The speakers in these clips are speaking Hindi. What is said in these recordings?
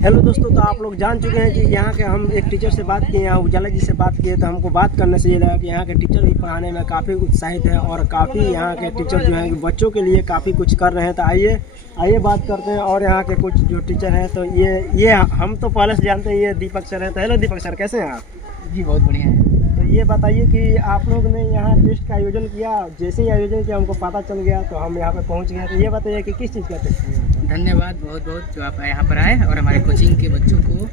हेलो दोस्तों, तो आप लोग जान चुके हैं कि यहाँ के हम एक टीचर से बात किए, यहाँ उजाला जी से बात किए, तो हमको बात करने से ये लगा कि यहाँ के टीचर भी पढ़ाने में काफ़ी उत्साहित है और काफ़ी यहाँ के टीचर जो हैं बच्चों के लिए काफ़ी कुछ कर रहे हैं। तो आइए बात करते हैं। और यहाँ के कुछ जो टीचर हैं तो ये हम तो पहले से जानते हैं, ये दीपक सर हैं। तो हेलो दीपक सर, कैसे हैं आप? जी बहुत बढ़िया है। तो ये बताइए कि आप लोग ने यहाँ टेस्ट का आयोजन किया, जैसे ही आयोजन किया हमको पता चल गया तो हम यहाँ पे पहुँच गए। तो ये बताइए कि किस चीज़ का टेस्ट है? धन्यवाद बहुत बहुत जो आप यहाँ पर आए और हमारे कोचिंग के बच्चों को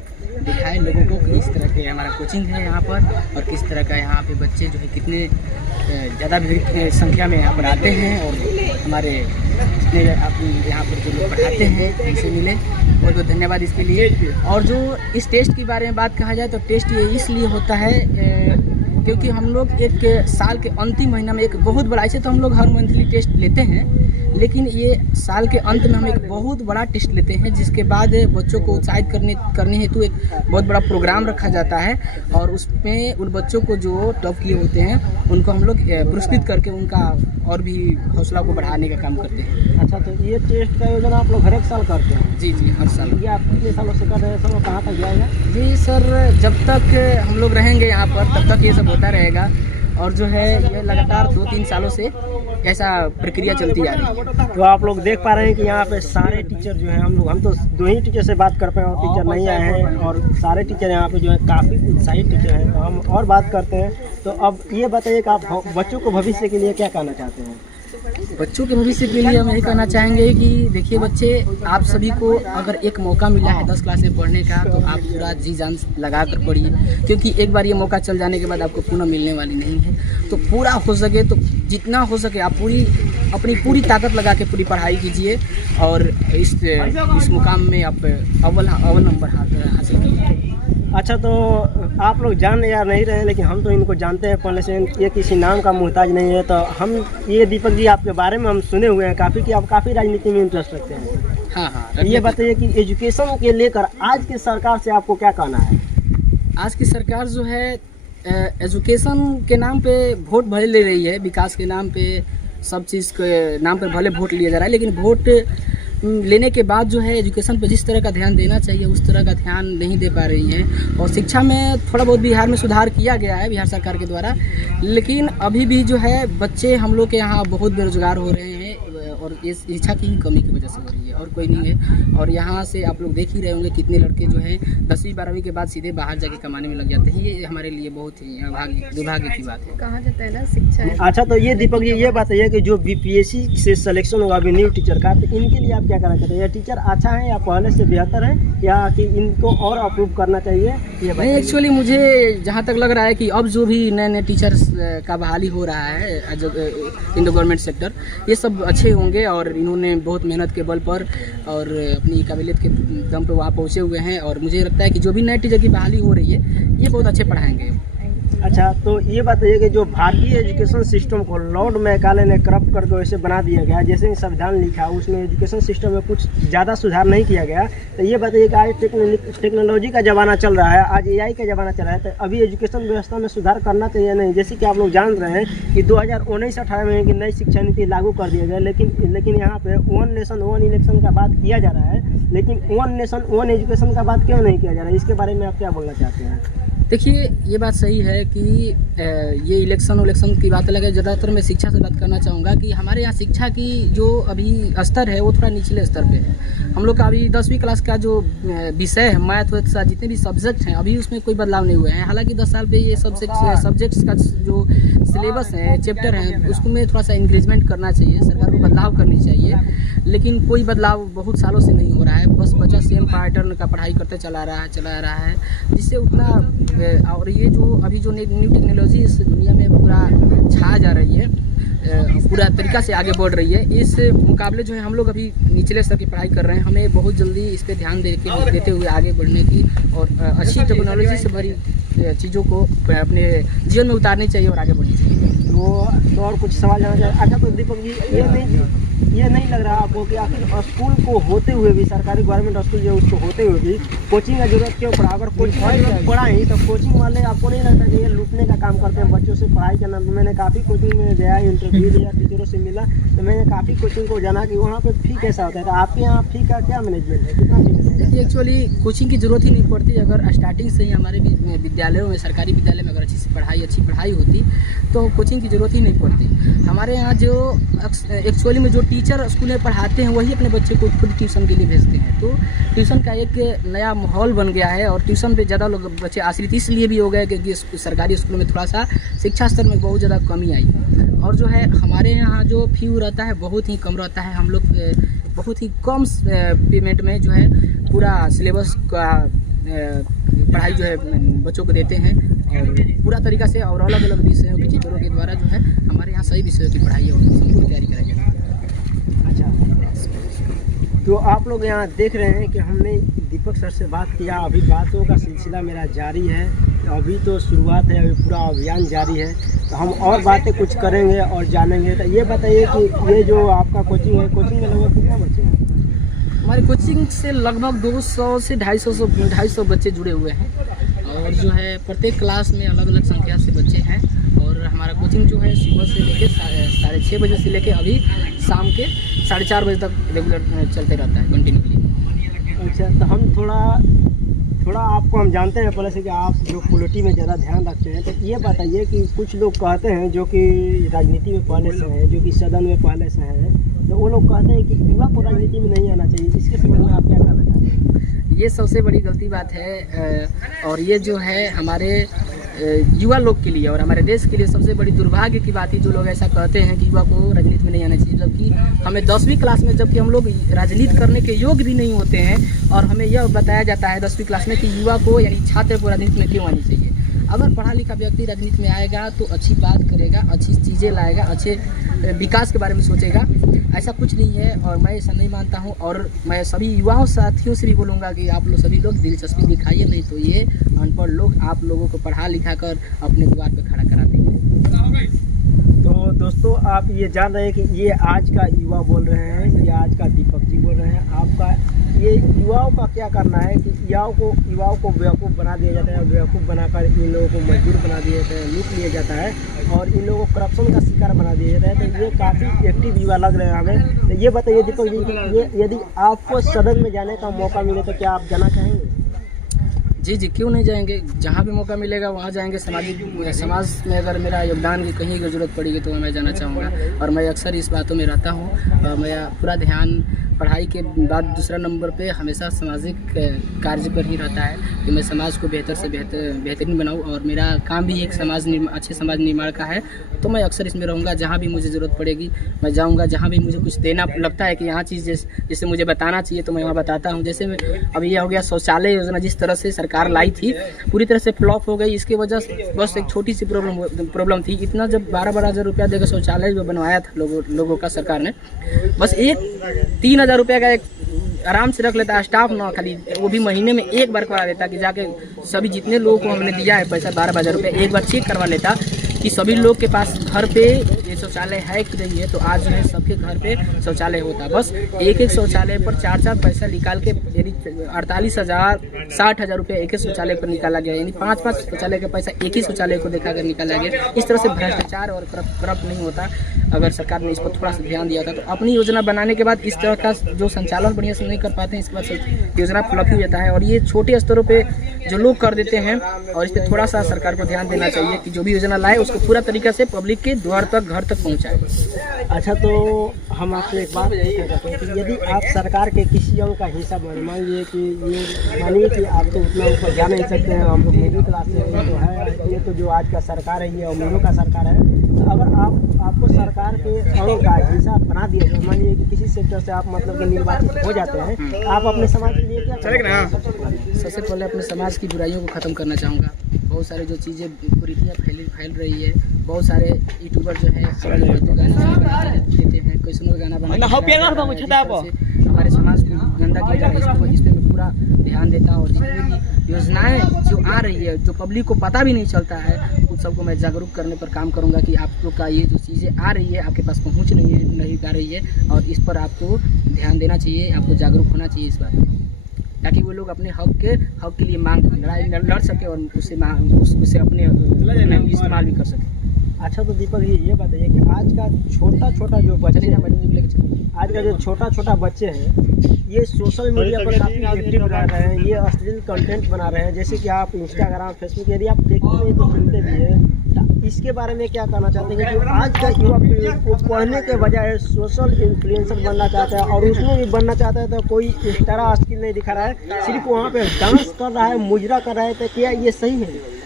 दिखाए लोगों को कि इस तरह के हमारा कोचिंग है यहाँ पर और किस तरह का यहाँ पे बच्चे जो है कितने ज़्यादा भीड़ संख्या में यहाँ पर आते हैं और हमारे जितने यहाँ पर जो लोग पढ़ाते हैं उनसे मिले। बहुत बहुत धन्यवाद इसके लिए। और जो इस टेस्ट के बारे में बात कहा जाए तो टेस्ट ये इसलिए होता है क्योंकि हम लोग एक साल के अंतिम महीना में एक बहुत बड़ा, ऐसे तो हम लोग हर मंथली टेस्ट लेते हैं, लेकिन ये साल के अंत में हम एक बहुत बड़ा टेस्ट लेते हैं जिसके बाद बच्चों को उत्साहित करने हेतु एक बहुत बड़ा प्रोग्राम रखा जाता है और उसमें उन बच्चों को जो टॉप किए होते हैं उनको हम लोग पुरस्कृत करके उनका और भी हौसला को बढ़ाने का काम करते हैं। अच्छा, तो ये टेस्ट का आयोजन आप लोग हर एक साल करते हैं? जी हर साल। ये आप कितने सालों से कर रहे हैं सर, और कहाँ तक जाएगा? जी सर, जब तक हम लोग रहेंगे यहाँ पर तब तक ये सब होता रहेगा और जो है ये लगातार 2-3 सालों से ऐसा प्रक्रिया चलती जा रही है। तो आप लोग देख पा रहे हैं कि यहाँ पे सारे टीचर जो हैं, हम तो 2 ही टीचर से बात कर पाए और टीचर नहीं आए हैं और सारे टीचर यहाँ पे जो है काफ़ी उत्साहित टीचर हैं। तो हम और बात करते हैं। तो अब ये बताइए कि आप बच्चों को भविष्य के लिए क्या कहना चाहते हैं? बच्चों के भविष्य के लिए हम यही कहना चाहेंगे कि देखिए बच्चे, आप सभी को अगर एक मौका मिला है 10 क्लास में पढ़ने का तो आप पूरा जी जान लगा कर पढ़िए, क्योंकि एक बार ये मौका चल जाने के बाद आपको पुनः मिलने वाली नहीं है। तो पूरा हो सके तो जितना हो सके आप अपनी पूरी ताकत लगा के पूरी पढ़ाई कीजिए और इस मुकाम में आप अव्वल नंबर हासिल कीजिए। अच्छा, तो आप लोग जान या नहीं रहे हैं, लेकिन हम तो इनको जानते हैं पहले से, ये किसी नाम का मोहताज नहीं है। तो हम ये दीपक जी आपके बारे में हम सुने हुए हैं काफ़ी कि आप काफ़ी राजनीति में इंटरेस्ट रखते हैं। हाँ। ये बताइए कि एजुकेशन के लेकर आज की सरकार से आपको क्या कहना है? आज की सरकार जो है एजुकेशन के नाम पे वोट भले ले रही है, विकास के नाम पे सब चीज़ के नाम पे भले वोट लिया जा रहा है, लेकिन वोट लेने के बाद जो है एजुकेशन पे जिस तरह का ध्यान देना चाहिए उस तरह का ध्यान नहीं दे पा रही हैं। और शिक्षा में थोड़ा बहुत बिहार में सुधार किया गया है बिहार सरकार के द्वारा, लेकिन अभी भी जो है बच्चे हम लोग के यहाँ बहुत बेरोजगार हो रहे हैं और इस शिक्षा की ही कमी की वजह से हो रही है और कोई नहीं है। और यहाँ से आप लोग देख ही रहे होंगे कितने लड़के जो हैं 10वीं 12वीं के बाद सीधे बाहर जाके कमाने में लग जाते हैं। ये हमारे लिए बहुत ही दुर्भाग्य की बात है। कहा जाता है ना, शिक्षा है। अच्छा, तो ये दीपक जी ये बताइए कि जो बीपीएससी से सिलेक्शन होगा अभी न्यू टीचर का, तो इनके लिए आप क्या कहना चाहते हैं? ये टीचर अच्छा है या पहले से बेहतर है या कि इनको और अप्रूव करना चाहिए? ये नहीं, एक्चुअली मुझे जहाँ तक लग रहा है कि अब जो भी नए टीचर्स का बहाली हो रहा है इन द गवर्नमेंट सेक्टर, ये सब अच्छे होंगे और इन्होंने बहुत मेहनत के बल पर और अपनी काबिलियत के दम पे वहाँ पहुँचे हुए हैं और मुझे लगता है कि जो भी नए टीचर की बहाली हो रही है ये बहुत अच्छे पढ़ाएंगे। अच्छा, तो ये बताइए कि जो भारतीय एजुकेशन सिस्टम को लॉर्ड मैकाले ने करप्ट करके वैसे बना दिया गया, जैसे ही संविधान लिखा उसमें एजुकेशन सिस्टम में कुछ ज़्यादा सुधार नहीं किया गया। तो ये बताइए कि आज टेक्नोलॉजी का ज़माना चल रहा है, आज AI का ज़माना चल रहा है, तो अभी एजुकेशन व्यवस्था में सुधार करना चाहिए नहीं? जैसे कि आप लोग जान रहे हैं कि 2019-18 में की नई शिक्षा नीति लागू कर दिया गया, लेकिन यहाँ पे 1 नेशन 1 इलेक्शन का बात किया जा रहा है, लेकिन 1 नेशन 1 एजुकेशन का बात क्यों नहीं किया जा रहा है? इसके बारे में आप क्या बोलना चाहते हैं? देखिए, ये बात सही है कि ये इलेक्शन की बात अलग है। ज़्यादातर मैं शिक्षा से बात करना चाहूँगा कि हमारे यहाँ शिक्षा की जो अभी स्तर है वो थोड़ा निचले स्तर पे है। हम लोग का अभी 10वीं क्लास का जो विषय है, मैथ वैथ जितने भी सब्जेक्ट हैं, अभी उसमें कोई बदलाव नहीं हुए हैं। हालांकि 10 साल पे ये सब्जेक्ट्स का जो सिलेबस है, चैप्टर है, उसमें थोड़ा सा इंक्रीजमेंट करना चाहिए, सरकार को बदलाव करनी चाहिए, लेकिन कोई बदलाव बहुत सालों से नहीं हो रहा है। बस बच्चा सेम पैटर्न का पढ़ाई करते चला रहा है जिससे उतना और ये जो अभी जो न्यू टेक्नोलॉजी इस दुनिया में पूरा छा जा रही है, पूरा तरीका से आगे बढ़ रही है, इस मुकाबले जो है हम लोग अभी निचले स्तर की पढ़ाई कर रहे हैं। हमें बहुत जल्दी इस पर ध्यान देते हुए आगे बढ़ने की और अच्छी टेक्नोलॉजी से भरी चीज़ों को अपने जीवन में उतारनी चाहिए और आगे बढ़नी चाहिए। तो और कुछ सवाल जाना चाहिए? अच्छा, तो दीपक जी ये नहीं लग रहा आपको कि आखिर स्कूल को होते हुए भी, सरकारी गवर्नमेंट स्कूल जो उसको होते हुए भी कोचिंग का जरूरत क्यों पड़ा? अगर कोचिंग पढ़ा ही तो कोचिंग वाले आपको नहीं लगता कि ये लूटने का काम करते हैं बच्चों से पढ़ाई करना? तो मैंने काफ़ी कोचिंग में गया, इंटरव्यू लिया, टीचरों से मिला, तो मैंने काफ़ी कोचिंग को जाना कि वहाँ पे फ़ी कैसा होता है। तो आपके यहाँ फ़ी का क्या मैनेजमेंट है, कितना फीस है? एक्चुअली कोचिंग की ज़रूरत ही नहीं पड़ती। अगर स्टार्टिंग से ही हमारे विद्यालयों में, सरकारी विद्यालय में अगर अच्छी पढ़ाई होती तो कोचिंग की ज़रूरत ही नहीं पड़ती। हमारे यहाँ जो एक्चुअली में जो टीचर स्कूल में पढ़ाते हैं वही अपने बच्चे को खुद ट्यूशन के लिए भेजते हैं। तो ट्यूशन का एक नया माहौल बन गया है और ट्यूशन पे ज़्यादा लोग बच्चे आश्रित इसलिए भी हो गए क्योंकि सरकारी स्कूलों में थोड़ा सा शिक्षा स्तर में बहुत ज़्यादा कमी आई। और जो है हमारे यहाँ जो फ़ी रहता है बहुत ही कम रहता है। हम लोग बहुत ही कम पेमेंट में जो है पूरा सिलेबस का पढ़ाई जो है बच्चों को देते हैं और पूरा तरीका से, और अलग अलग विषयों के टीचरों के द्वारा जो है हमारे यहाँ सही विषयों की पढ़ाई और संपूर्ण तैयारी कराई जाती है। अच्छा, तो आप लोग यहाँ देख रहे हैं कि हमने दीपक सर से बात किया। अभी बातों का सिलसिला मेरा जारी है, अभी तो शुरुआत है, अभी पूरा अभियान जारी है। तो हम और बातें कुछ करेंगे और जानेंगे। तो ये बताइए कि ये जो आपका कोचिंग है, कोचिंग में लगभग कितने बच्चे हैं? हमारे कोचिंग से लगभग 200 से 250 बच्चे जुड़े हुए हैं और जो है प्रत्येक क्लास में अलग अलग संख्या से बच्चे हैं। और हमारा कोचिंग जो है सुबह से लेकर 6:30 बजे से लेकर अभी शाम के 4:30 बजे तक रेगुलर चलते रहता है कंटिन्यूली। अच्छा, तो हम थोड़ा आपको हम जानते हैं पहले से कि आप जो क्वालिटी में ज़्यादा ध्यान रखते हैं। तो ये बताइए कि कुछ लोग कहते हैं जो कि राजनीति में पहले से हैं, जो कि सदन में पहले से हैं, तो वो लोग कहते हैं कि युवा को राजनीति में नहीं आना चाहिए। इसके संबंध में आप क्या कहना चाहते हैं? ये सबसे बड़ी गलती बात है और ये जो है हमारे युवा लोग के लिए और हमारे देश के लिए सबसे बड़ी दुर्भाग्य की बात है जो लोग ऐसा कहते हैं कि युवा को राजनीति में नहीं आना चाहिए। जबकि हमें 10वीं क्लास में, जबकि हम लोग राजनीति करने के योग्य भी नहीं होते हैं, और हमें यह बताया जाता है 10वीं क्लास में कि युवा को यानी छात्र को राजनीति में क्यों आनी चाहिए। अगर पढ़ा लिखा व्यक्ति राजनीति में आएगा तो अच्छी बात करेगा, अच्छी चीज़ें लाएगा, अच्छे विकास के बारे में सोचेगा। ऐसा कुछ नहीं है और मैं ऐसा नहीं मानता हूं। और मैं सभी युवाओं साथियों से भी बोलूँगा कि आप लोग सभी लोग दिलचस्पी दिखाइए, नहीं तो ये अनपढ़ लोग आप लोगों को पढ़ा लिखा कर अपने द्वार पर खड़ा करा देंगे। तो दोस्तों, आप ये जान रहे हैं कि ये आज का युवा बोल रहे हैं, ये आज का दीपक जी बोल रहे हैं। आपका ये युवाओं का क्या करना है कि युवाओं को बेवकूफ़ बना दिया जाता है, बेवकूफ़ बनाकर इन लोगों को मजदूर बना दिया जाता है, लूट लिया जाता है और इन लोगों को करप्शन का शिकार बना दिया जाता है। तो ये काफ़ी एक्टिव युवा लग रहे हैं हमें। तो ये बताइए दीपक जी कि ये यदि आपको सदन में जाने का मौका मिले तो क्या आप जाना चाहेंगे? जी, क्यों नहीं जाएंगे। जहाँ भी मौका मिलेगा वहाँ जाएंगे। समाज में अगर मेरा योगदान की कहीं की ज़रूरत पड़ेगी तो मैं जाना चाहूँगा। और मैं अक्सर इस बातों में रहता हूँ। मेरा पूरा ध्यान पढ़ाई के बाद दूसरा नंबर पे हमेशा सामाजिक कार्य पर ही रहता है कि मैं समाज को बेहतर से बेहतरीन बनाऊँ। और मेरा काम भी एक अच्छे समाज निर्माण का है, तो मैं अक्सर इसमें रहूँगा। जहाँ भी मुझे ज़रूरत पड़ेगी मैं जाऊँगा। जहाँ भी मुझे कुछ देना लगता है कि यहाँ चीज़ जैसे मुझे बताना चाहिए तो मैं वहाँ बताता हूँ। जैसे अभी यह हो गया शौचालय योजना, जिस तरह से सरकार लाई थी पूरी तरह से फ्लॉप हो गई। इसकी वजह से बस एक छोटी सी प्रॉब्लम थी। इतना जब 12-12 हज़ार रुपया देकर शौचालय जो बनवाया था लोगों का सरकार ने, बस 3,000 रुपये का एक आराम से रख लेता स्टाफ ना, खाली वो भी महीने में एक बार करवा देता कि जाके सभी जितने लोगों को हमने दिया है पैसा 12 हज़ार रुपये एक बार चेक करवा लेता कि सभी लोग के पास घर पे ये शौचालय है कि नहीं है। तो आज जो है सबके घर पे शौचालय होता है। बस एक शौचालय पर 4 पैसा निकाल के, यानी 48,000 60,000 रुपये एक ही शौचालय पर निकाला गया। यानी 5 शौचालय का पैसा एक ही शौचालय को देखा कर निकाला गया। इस तरह से भ्रष्टाचार और करप्ट नहीं होता। अगर सरकार ने इस पर थोड़ा सा ध्यान दिया था तो अपनी योजना बनाने के बाद इस तरह का जो संचालन बढ़िया से नहीं कर पाते हैं, इसके बाद योजना फ्लॉप हो जाता है। और ये छोटे स्तरों पे जो लोग कर देते हैं और इस पर थोड़ा सा सरकार को ध्यान देना चाहिए कि जो भी योजना लाए उसको पूरा तरीका से पब्लिक के द्वार तक, घर तक पहुँचाए। अच्छा, तो हम आपसे एक बात पूछना चाहते हैं कि यदि आप सरकार के किसी अंग का हिस्सा बने, मानिए कि आप तो उतना ऊपर जा नहीं सकते हैं, हम लोग मिडिल क्लास से हैं, तो है ये तो जो आज का सरकार है ये अमीरों का सरकार है। तो अगर आपको सरकार के अंग का हिस्सा बना दिया जाए, मानिए कि किसी सेक्टर से आप मतलब कि निर्वाचित हो जाते हैं, तो आप अपने समाज के लिए क्या करेंगे? सबसे पहले अपने समाज की बुराइयों को ख़त्म करना चाहूँगा। बहुत सारे जो चीज़ें कुरीतियाँ फैल रही है, बहुत सारे यूट्यूबर जो है गाना देते हैं, कैसनों का गाना बनाते हैं, हमारे समाज को गंदा किया जाता है। इस पर मैं पूरा ध्यान देता हूँ। और जितनी भी योजनाएं जो आ रही है, जो पब्लिक को पता भी नहीं चलता है, सबको मैं जागरूक करने पर काम करूँगा कि आप लोग का ये जो चीज़ें आ रही है आपके पास पहुँच नहीं पा रही है, और इस पर आपको ध्यान देना चाहिए, आपको जागरूक होना चाहिए इस बात में, ताकि वो लोग अपने हक के लिए लड़ाई लड़ सके और उससे अपने इस्तेमाल भी कर सके। अच्छा तो दीपक जी ये बताइए कि आज का छोटा जो बच्चे आज का जो छोटा बच्चे हैं ये सोशल मीडिया पर काफ़ी एक्टिव रह रहे हैं, ये अश्लील कंटेंट बना रहे हैं, जैसे कि आप इंस्टाग्राम फेसबुक यदि आप देखते हैं तो सुनते भी हैं, तो इसके बारे में क्या कहना चाहते हैं कि आज का युवा पीढ़ी को पढ़ने के बजाय सोशल इन्फ्लुएंसर बनना चाहता है, और उसमें भी बनना चाहता है तो कोई इस तरह स्किल नहीं दिखा रहा है, सिर्फ वहाँ पे डांस कर रहा है, मुजरा कर रहा है, तो क्या ये सही है?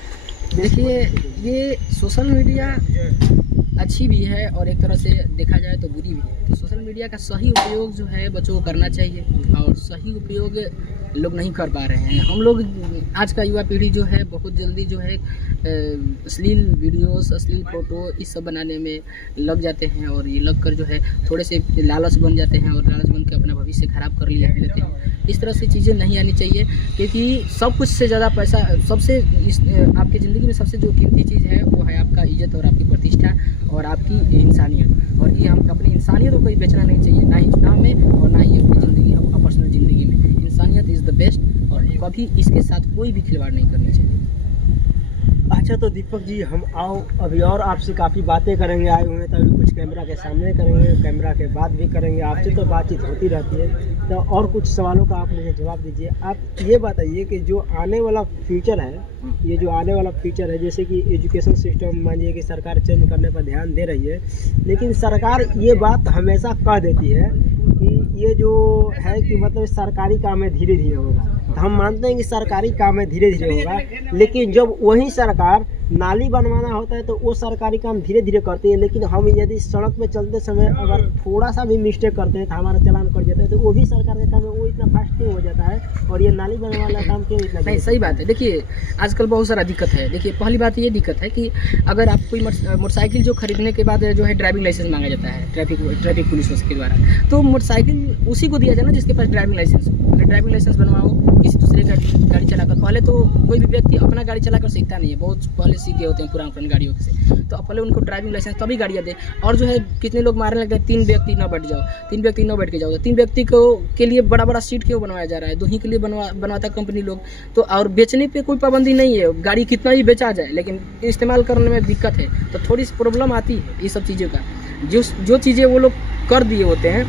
देखिए ये सोशल मीडिया अच्छी भी है और एक तरह से देखा जाए तो बुरी भी है। तो सोशल मीडिया का सही उपयोग जो है बच्चों को करना चाहिए, और सही उपयोग लोग नहीं कर पा रहे हैं। हम लोग आज का युवा पीढ़ी जो है बहुत जल्दी जो है अश्लील वीडियोस, अश्लील फ़ोटो इस सब बनाने में लग जाते हैं, और ये लग कर जो है थोड़े से लालच बन जाते हैं, और लालच बन के अपना भविष्य ख़राब कर लेते हैं। इस तरह से चीज़ें नहीं आनी चाहिए, क्योंकि सब कुछ से ज़्यादा पैसा सबसे आपकी ज़िंदगी में सबसे जो कीमती चीज़ है वो है आपका इज़्ज़त और आपकी प्रतिष्ठा और आपकी इंसानियत, और ये हम अपनी इंसानियत को कोई बेचना नहीं चाहिए, ना ही चुनाव में और ना ही अपनी ज़िंदगी अपनी पर्सनल ज़िंदगी में। इंसानियत इज़ द बेस्ट, और कभी इसके साथ कोई भी खिलवाड़ नहीं करनी चाहिए। अच्छा तो दीपक जी हम अभी और आपसे काफ़ी बातें करेंगे, आए हुए हैं तो अभी कुछ कैमरा के सामने करेंगे, कैमरा के बाद भी करेंगे, आपसे तो बातचीत होती रहती है, तो और कुछ सवालों का आप मुझे जवाब दीजिए। आप ये बताइए कि जो आने वाला फ्यूचर है, ये जो आने वाला फ्यूचर है, जैसे कि एजुकेशन सिस्टम मानिए कि सरकार चेंज करने पर ध्यान दे रही है, लेकिन सरकार ये बात हमेशा कह देती है कि ये जो है कि मतलब सरकारी काम है धीरे धीरे होगा, तो हम मानते हैं कि सरकारी काम है धीरे धीरे होगा, लेकिन जब वही सरकार नाली बनवाना होता है तो वो सरकारी काम धीरे धीरे करती है, लेकिन हम यदि सड़क पे चलते समय अगर थोड़ा सा भी मिस्टेक करते हैं तो हमारा चालान कट जाता है, तो वो भी सरकार का काम है, वो इतना फास्ट क्यों हो जाता है, और ये नाली बनवाने वाला काम क्यों इतना नहीं? सही बात है। देखिए आजकल बहुत सारा दिक्कत है। देखिए पहली बात ये दिक्कत है कि अगर आप कोई मोटरसाइकिल जो खरीदने के बाद जो है ड्राइविंग लाइसेंस मांगा जाता है ट्रैफिक पुलिस के द्वारा, तो मोटरसाइकिल उसी को दिया जाए ना जिसके पास ड्राइविंग लाइसेंस हो। अगर ड्राइविंग लाइसेंस बनवाओ किसी दूसरे का गाड़ी चलाकर, पहले तो कोई भी व्यक्ति अपना गाड़ी चलाकर सीखता नहीं है, बहुत पहले सीख गए होते हैं पुरानी गाड़ियों से, तो पहले उनको ड्राइविंग लाइसेंस तभी गाड़ियाँ दे। और जो है कितने लोग मारने लगते हैं 3 व्यक्ति न बैठ जाओ, 3 व्यक्ति न बैठ के जाओ, तो 3 व्यक्ति को के लिए बड़ा सीट क्यों बनवाया जा रहा है? 2 ही के लिए बनवाता कंपनी लोग। तो और बेचने पे कोई पाबंदी नहीं है, गाड़ी कितना ही बेचा जाए, लेकिन इस्तेमाल करने में दिक्कत है, तो थोड़ी सी प्रॉब्लम आती है ये सब चीज़ों का। जो चीज़ें वो लोग कर दिए होते हैं,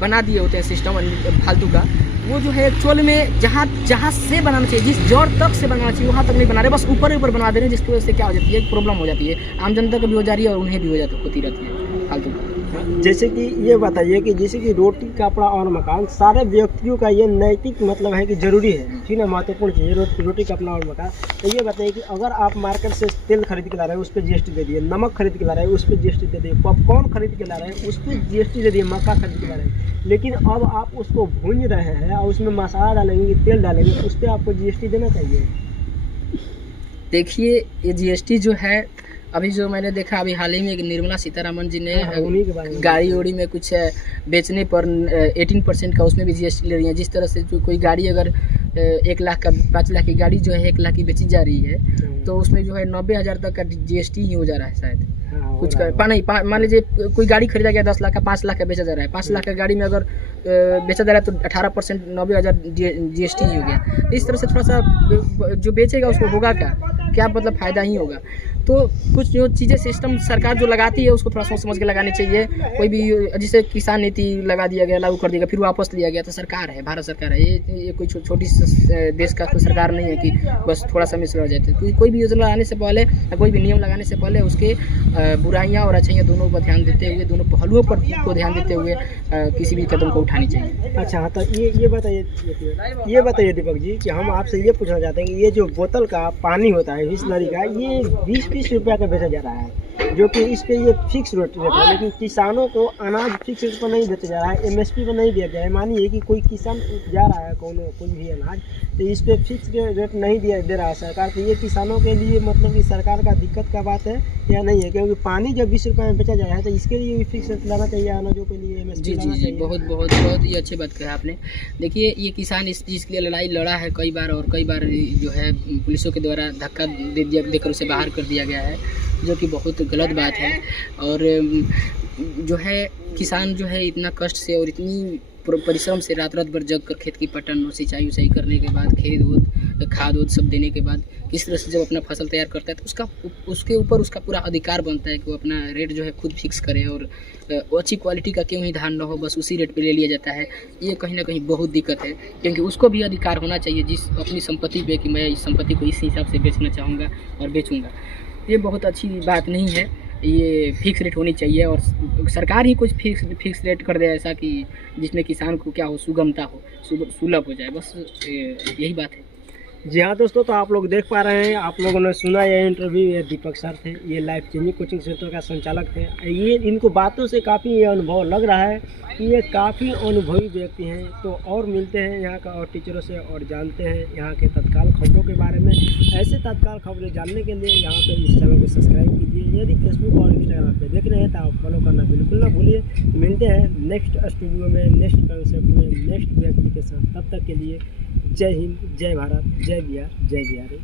बना दिए होते हैं सिस्टम फालतू का, वो जो है एक्चुअल में जहाँ से बनाना चाहिए, जिस जड़ तक से बनाना चाहिए वहाँ तक नहीं बना रहे, बस ऊपर बना दे रहे हैं, जिसकी वजह से क्या हो जाती है, प्रॉब्लम हो जाती है, आम जनता को भी हो जा रही है और उन्हें भी होती रहती है फालतू। जैसे कि ये बताइए कि जैसे कि रोटी कपड़ा और मकान सारे व्यक्तियों का ये नैतिक मतलब है कि जरूरी है, ठीक है, महत्वपूर्ण चीज़ रोटी कपड़ा और मकान। तो ये बताइए कि अगर आप मार्केट से तेल खरीद के ला रहे हैं उस पर GST दे दिए, नमक खरीद के ला रहे हैं उस पर GST दे दिए, पॉपकॉर्न खरीद के ला रहे हैं उस पर GST दे दिए, मक्का खरीद के ला रहे हैं, लेकिन अब आप उसको भूंज रहे हैं और उसमें मसाला डालेंगे, तेल डालेंगे, उस पर आपको GST देना चाहिए। देखिए ये GST जो है, अभी जो मैंने देखा अभी हाल ही में निर्मला सीतारमण जी ने गाड़ी ओड़ी में कुछ बेचने पर 18% का उसमें भी GST ले रही है। जिस तरह से जो कोई गाड़ी अगर 1 लाख का 5 लाख की गाड़ी जो है 1 लाख की बेची जा रही है, तो उसमें जो है 90,000 तक का GST ही हो जा रहा है शायद, कुछ नहीं मान लीजिए कोई गाड़ी खरीदा गया 10 लाख का, 5 लाख का बेचा जा रहा है, 5 लाख का गाड़ी में अगर बेचा जा रहा है तो 18% 90,000 GST ही हो गया। इस तरह से थोड़ा सा जो बेचेगा उसको होगा क्या मतलब फ़ायदा ही होगा। तो कुछ जो चीज़ें सिस्टम सरकार जो लगाती है उसको थोड़ा सोच समझ के लगानी चाहिए। कोई भी जैसे किसान नीति लगा दिया गया, लागू कर दिया, फिर वापस लिया गया, तो सरकार है, भारत सरकार है, ये कोई छोटी देश का कोई सरकार नहीं है कि बस थोड़ा सा मिस रह जाते। कोई भी योजना लगाने से पहले या कोई भी नियम लगाने से पहले उसके बुराइयाँ और अच्छाइयाँ दोनों पर ध्यान देते हुए, दोनों पहलुओं पर को ध्यान देते हुए किसी भी कदम को उठानी चाहिए। अच्छा तो ये बताइए दीपक जी कि हम आपसे ये पूछना चाहते हैं कि ये जो बोतल का पानी होता है बिसलरी का, ये 20-20 रुपया का बेचा जा रहा है, जो कि इस पे ये फिक्स रेट है, लेकिन किसानों को अनाज फिक्स रेट पर नहीं देते जा रहा है, एमएसपी पर नहीं दिया गया है। मानिए कि कोई किसान उपजा रहा है कोई भी अनाज, तो इस पे फिक्स रेट नहीं दे रहा है सरकार, तो ये किसानों के लिए मतलब कि सरकार का दिक्कत का बात है या नहीं है? क्योंकि पानी जब 20 रुपये में बेचा जा रहा है, तो इसके लिए भी फिक्स रेट लाना चाहिए अनाजों के लिए, एमएसपी जी जी लाना जी, चाहिए। बहुत ही अच्छी बात कहा आपने। देखिए, ये किसान इस चीज़ के लिए लड़ाई लड़ा है कई बार, और कई बार जो है पुलिसों के द्वारा धक्का देकर उसे बाहर कर दिया गया है, जो कि बहुत गलत बात है। और जो है किसान जो है इतना कष्ट से और इतनी परिश्रम से रात भर जग कर खेत की पटन और सिंचाई उचाई करने के बाद, खाद उद सब देने के बाद किस तरह से जब अपना फसल तैयार करता है, तो उसके ऊपर उसका पूरा अधिकार बनता है कि वो अपना रेट जो है खुद फिक्स करे, और अच्छी क्वालिटी का क्यों ही धान ना हो, बस उसी रेट पे ले लिया जाता है। ये कहीं ना कहीं बहुत दिक्कत है, क्योंकि उसको भी अधिकार होना चाहिए जिस अपनी संपत्ति पे, कि मैं इस संपत्ति को इस हिसाब से बेचना चाहूँगा और बेचूँगा। ये बहुत अच्छी बात नहीं है, ये फिक्स रेट होनी चाहिए, और सरकार ही कुछ फिक्स रेट कर दे ऐसा कि जिसमें किसान को क्या हो, सुगमता हो, सुलभ हो जाए, बस यही बात है। जी हाँ दोस्तों, तो आप लोग देख पा रहे हैं, आप लोगों ने सुना ये इंटरव्यू, ये दीपक सर थे, ये लाइफ चेंजिंग कोचिंग सेंटर का संचालक थे। ये इनको बातों से काफ़ी ये अनुभव लग रहा है कि ये काफ़ी अनुभवी व्यक्ति हैं। तो और मिलते हैं यहाँ का और टीचरों से, और जानते हैं यहाँ के तत्काल खबरों के बारे में। ऐसे तत्काल खबरें जानने के लिए यहाँ पे इस चैनल को सब्सक्राइब कीजिए। यदि फेसबुक और इंस्टाग्राम पे देख रहे हैं तो आप फॉलो करना बिल्कुल ना भूलिए। मिलते हैं नेक्स्ट स्टूडियो में, नेक्स्ट कंसेप्ट में, नेक्स्ट व्यक्ति के साथ। तब तक के लिए जय हिंद, जय भारत, जय बिहार, जय बिहारी।